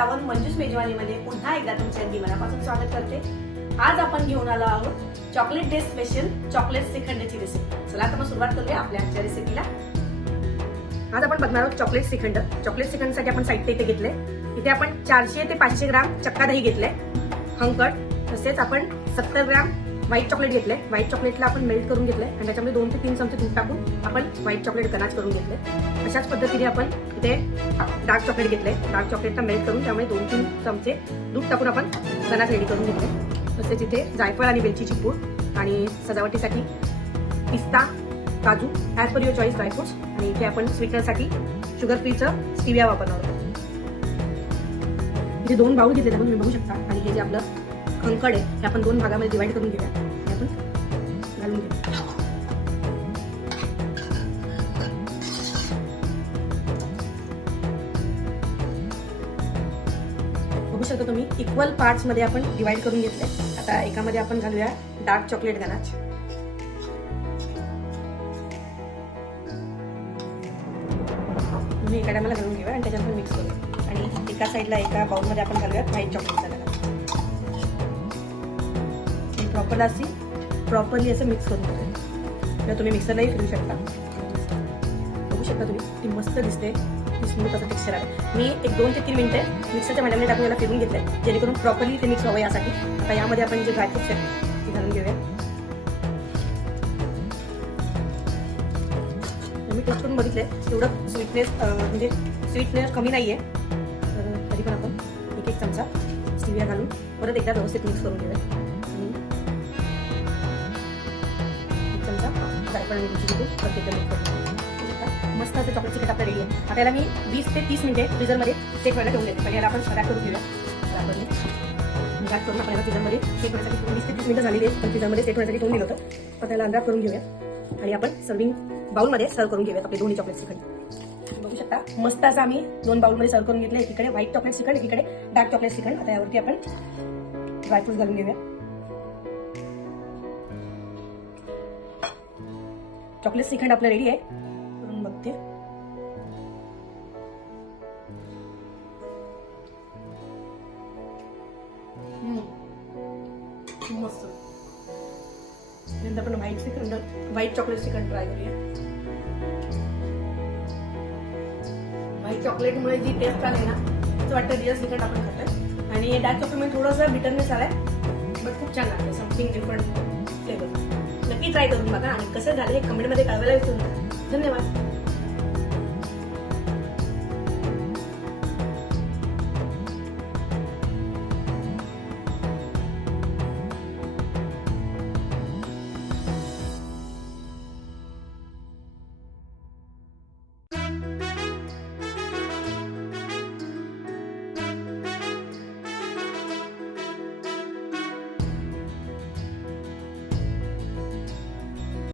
सावंत मंजूस मेजवानीमध्ये पुन्हा एकदा तुमचे अगदी मनापासून स्वागत करते. आज आपण घेऊन आलो आहोत चॉकलेट डे स्पेशल चॉकलेट श्रीखंडची रेसिपी. चला आता मग सुरुवात करूया आपल्या आजच्या रेसिपीला. आज आपण बघणार आहोत चॉकलेट श्रीखंड. चॉकलेट श्रीखंडसाठी आपण साहित्य इथे घेतले. इथे आपण 400 ते 500 ग्राम चक्का दही घेतले, हंकट. तसेच आपण 70 ग्राम व्हाईट चॉकलेट घेतले. व्हाईट चॉकलेटला आपण मेल्ट करून घेतले आणि त्याच्यामध्ये 2 ते 3 चमचे दूध टाकून आपण व्हाईट चॉकलेट गनाच करून घेतले. अशाच पद्धतीने आपण इथे डार्क चॉकलेट घेतले. डार्क चॉकलेटला मेल्ट करून त्यामुळे 2-3 चमचे दूध टाकून आपण गनाच रेडी करून घेतले. तसेच इथे जायफळ आणि वेलचीची पूड आणि सजावटीसाठी पिस्ता, काजू, as per your choice dry fruits. आणि इथे आपण स्वीटनरसाठी शुगर फ्रीचं स्टिविया वापरणार आहोत. इथे 2 बाउल घेतले आपण, तुम्ही बघू शकता. आणि हे जे आपलं खंकड आहे हे आपण 2 भागामध्ये डिवाइड करून घेऊया. हे आपण घालून घेऊया. बघू शकता तुम्ही इक्वल पार्ट्स मध्ये आपण डिवाइड करून घेतले. आता एकामध्ये आपण घालूया डार्क चॉकलेट गनाच. एका टायमाला घालून घेऊया आणि त्याच्यानंतर मिक्स करूया. आणि एका साईडला एका बाउलमध्ये आपण घालूया व्हाईट चॉकलेटचा गनाच. प्रॉपरली असं मिक्स करून घेऊया. किंवा तुम्ही मिक्सरलाही फिरू शकता. बघू शकता तुम्ही ती मस्त दिसते, ती स्मूथ असं टेक्स्चर आहे. मी एक 2 ते 3 मिनिटे मिक्सरच्या भांड्यामध्ये टाकून याला फिरून घेतलंय जेणेकरून प्रॉपरली ते मिक्स व्हावं यासाठी. आता यामध्ये आपण जे ड्रायफ्रुट्स आहेत ते घालून घेऊया. मी टेस्ट करून बघितले एवढं स्वीटनेस कमी नाहीये. तर तरी पण आपण 1 चमचा स्टिविया घालून परत एकदा व्यवस्थित मिक्स करून घेऊया. आणि 1 चमचा जायफळ आणि वेलचीची पूड परत एकदा मिक्स करून घेऊया. मस्त असं चॉकलेट श्रीखंड आपलं रेडी आहे. आता याला मी 20 ते 30 मिनिटे फ्रीजरमध्ये सेट व्हायला ठेवून देते. पण याला आपण रॅप करून घेऊया. रॅप करून आपण याला फ्रीजरमध्ये सेट होण्यासाठी 20 ते 30 मिनिटं झालेली आहेत. पण फ्रीजरमध्ये सेट होण्यासाठी ठेवून दिलं होतं. पण त्याला अनरॅप करून घेऊया आणि आपण सर्विंग बाउलमध्ये सर्व करून घेऊयात आपले दोन्ही चॉकलेट श्रीखंड. बघू शकता मस्त असं आम्ही 2 बाउलमध्ये सर्व करून घेतले. एकीकडे व्हाईट चॉकलेट श्रीखंड, एकीकडे डार्क चॉकलेट श्रीखंड. आता यावरती आपण ड्रायफ्रुट्स घालून घेऊया. चॉकलेट श्रीखंड आपलं रेडी आहे. करून बघते. मस्त. नंतर आपण व्हाईट चॉकलेट श्रीखंड ट्राय करूया. व्हाईट चॉकलेटमुळे जी टेस्ट आली ना असं वाटतं रिअल श्रीखंड आपण खातोय. आणि डार्क चॉकलेटमुळे थोडंसं बिटरनेस आलाय, बट खूप छान लागतं. Something different flavour. नक्की ट्राय करून बघा आणि कसं झालं हे कमेंटमध्ये कळवायला विसरू नका. धन्यवाद.